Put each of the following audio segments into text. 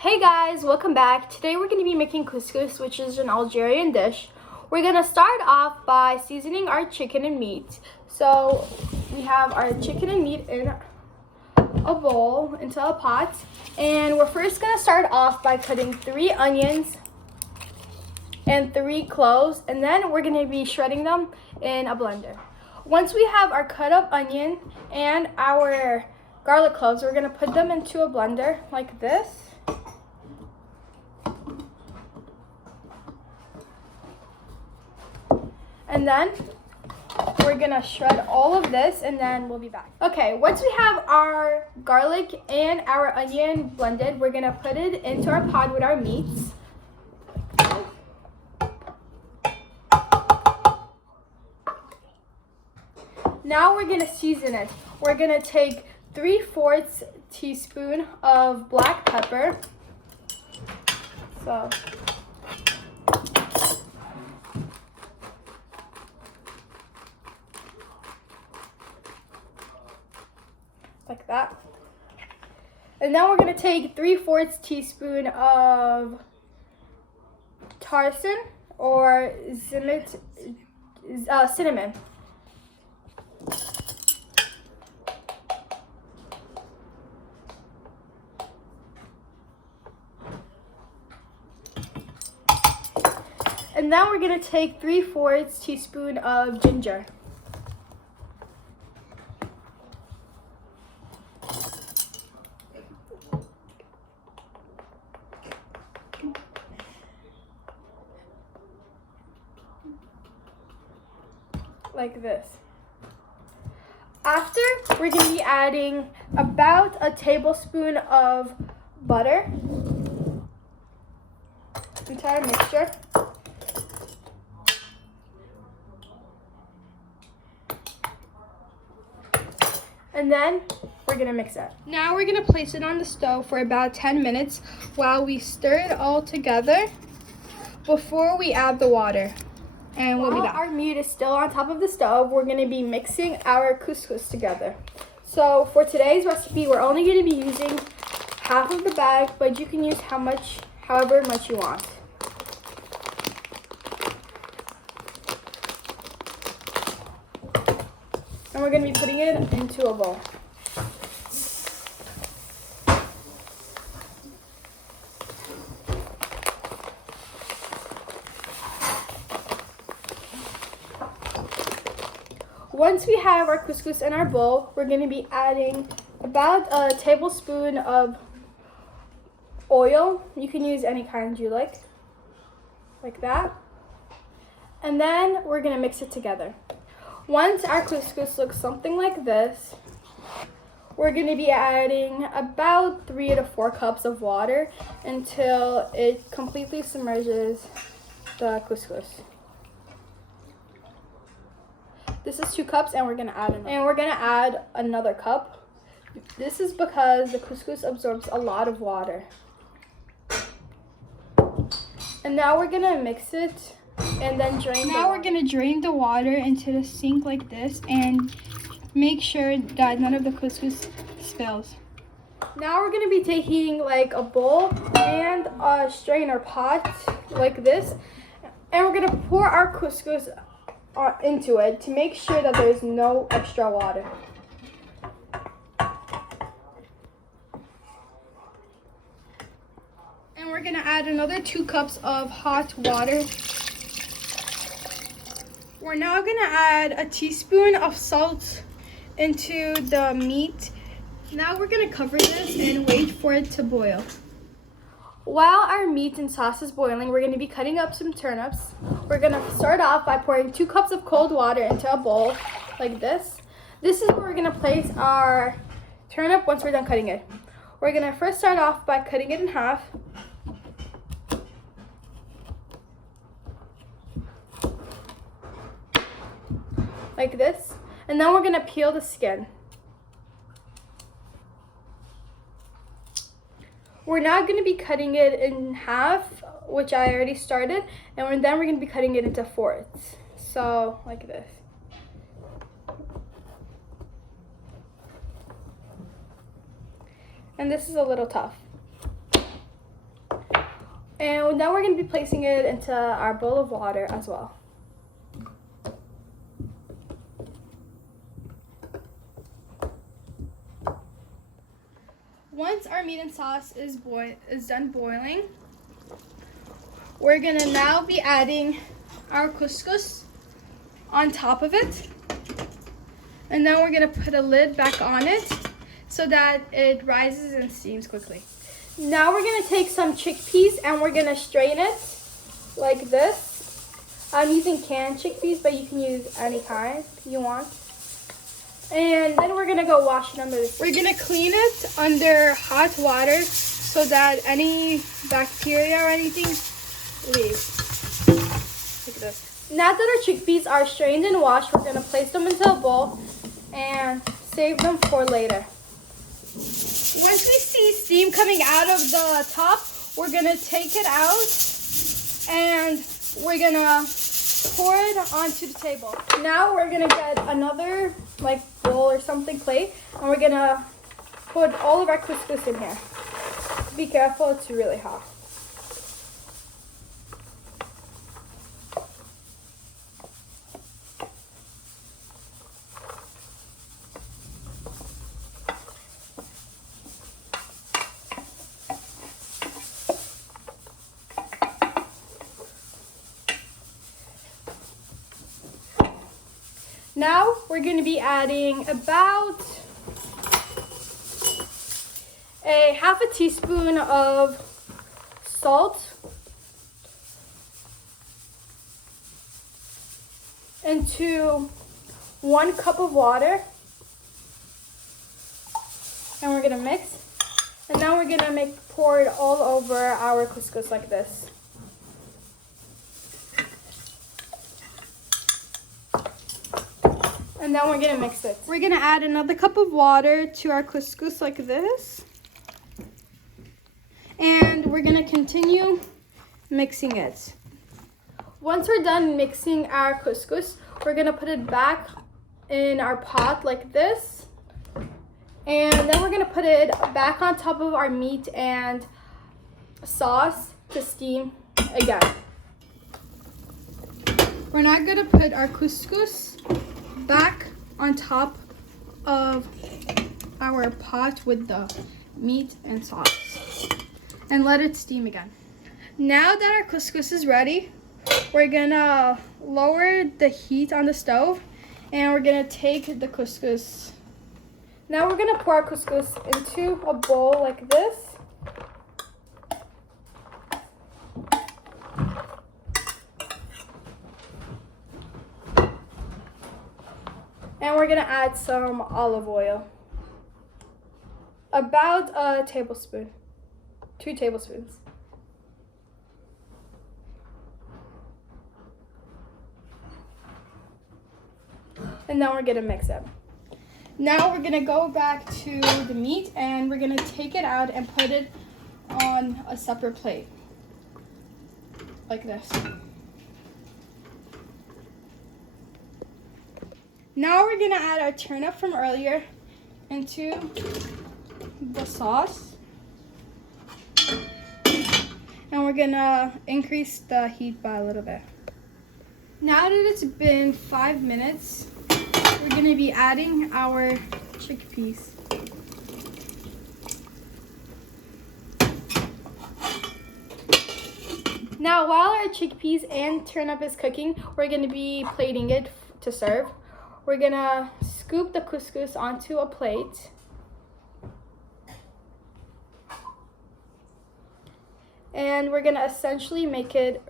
Hey guys, welcome back. Today we're going to be making couscous, which is an Algerian dish. We're going to start off by seasoning our chicken and meat. So we have our chicken and meat in a bowl, into a pot. And we're first going to start off by cutting 3 onions and 3 cloves. And then we're going to be shredding them in a blender. Once we have our cut up onion and our garlic cloves, we're going to put them into a blender like this. And then we're gonna shred all of this and then we'll be back. Okay, once we have our garlic and our onion blended, we're gonna put it into our pot with our meats. Now we're gonna season it. We're gonna take 3/4 teaspoon of black pepper. Like that. And now we're going to take 3/4 teaspoon of tarson or cinnamon. And now we're going to take 3/4 teaspoon of ginger. Like this. After, we're going to be adding about a tablespoon of butter into our mixture. And then we're going to mix it. Now we're going to place it on the stove for about 10 minutes while we stir it all together before we add the water. And we'll be back. While our meat is still on top of the stove, we're going to be mixing our couscous together. So for today's recipe, we're only going to be using half of the bag, but you can use however much you want. And we're going to be putting it into a bowl. Once we have our couscous in our bowl, we're going to be adding about a tablespoon of oil. You can use any kind you like that. And then we're going to mix it together. Once our couscous looks something like this, we're going to be adding about 3 to 4 cups of water until it completely submerges the couscous. This is 2 cups, and we're gonna add another cup. This is because the couscous absorbs a lot of water. And now we're gonna mix it and then drain. Now we're gonna drain the water into the sink like this and make sure that none of the couscous spills. Now we're gonna be taking like a bowl and a strainer pot like this, and we're gonna pour our couscous into it to make sure that there's no extra water. And we're going to add another 2 cups of hot water. We're now going to add a teaspoon of salt into the meat. Now we're going to cover this and wait for it to boil. While our meat and sauce is boiling, we're going to be cutting up some turnips. We're going to start off by pouring 2 cups of cold water into a bowl like this. This is where we're going to place our turnip once we're done cutting it. We're going to first start off by cutting it in half. Like this. And then we're going to peel the skin. We're now going to be cutting it in half, which I already started, and then we're going to be cutting it into fourths. So, like this. And this is a little tough. And now we're going to be placing it into our bowl of water as well. Once our meat and sauce is done boiling, we're gonna now be adding our couscous on top of it. And then we're gonna put a lid back on it so that it rises and steams quickly. Now we're gonna take some chickpeas and we're gonna strain it like this. I'm using canned chickpeas, but you can use any kind you want. And then we're gonna go wash it under the sink. We're gonna clean it under hot water so that any bacteria or anything leaves. Like this. Now that our chickpeas are strained and washed, we're gonna place them into a bowl and save them for later. Once we see steam coming out of the top, we're gonna take it out and we're gonna pour it onto the table. Now we're gonna get another bowl or something, plate, and we're gonna put all of our couscous in here. Be careful, it's really hot. Now we're going to be adding about a half a teaspoon of salt into 1 cup of water, and we're going to mix. And now we're going to pour it all over our couscous like this. And then we're gonna mix it. We're gonna add another cup of water to our couscous like this. And we're gonna continue mixing it. Once we're done mixing our couscous, we're gonna put it back in our pot like this. And then we're gonna put it back on top of our meat and sauce to steam again. We're now gonna put our couscous back on top of our pot with the meat and sauce and let it steam again. Now that our couscous is ready, we're gonna lower the heat on the stove and we're gonna take the couscous. Now we're gonna pour our couscous into a bowl like this. And we're gonna add some olive oil. About a tablespoon, 2 tablespoons. And then we're gonna mix it. Now we're gonna go back to the meat and we're gonna take it out and put it on a separate plate. Like this. Now we're gonna add our turnip from earlier into the sauce. And we're gonna increase the heat by a little bit. Now that it's been 5 minutes, we're gonna be adding our chickpeas. Now while our chickpeas and turnip is cooking, we're gonna be plating it to serve. We're gonna scoop the couscous onto a plate. And we're gonna essentially make it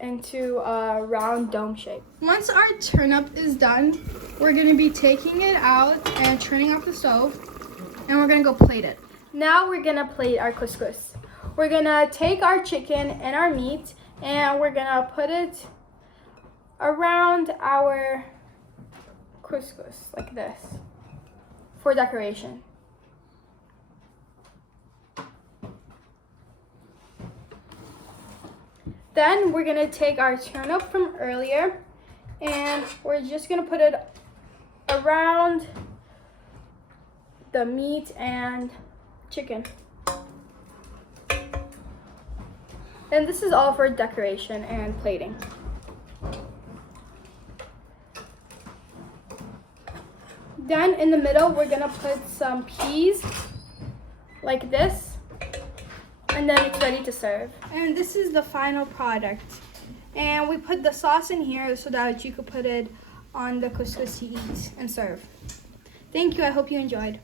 into a round dome shape. Once our turnip is done, we're gonna be taking it out and turning off the stove, and we're gonna go plate it. Now we're gonna plate our couscous. We're gonna take our chicken and our meat, and we're gonna put it around our couscous like this for decoration. Then we're gonna take our turnip from earlier and we're just gonna put it around the meat and chicken. And this is all for decoration and plating. Then in the middle, we're gonna put some peas like this, and then it's ready to serve. And this is the final product. And we put the sauce in here so that you could put it on the couscous to eat and serve. Thank you, I hope you enjoyed.